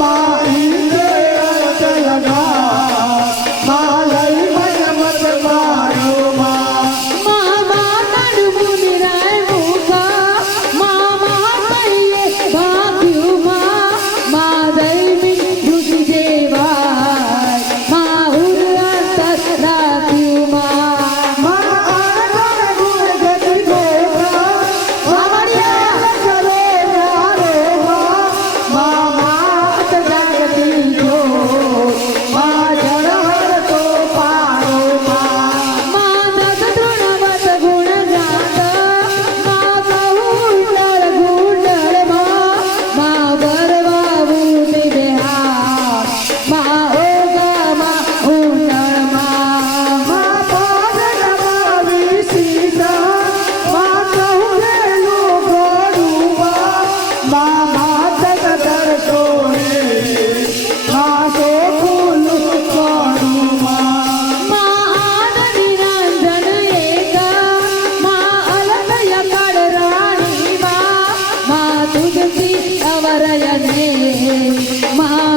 Bye. রে মা।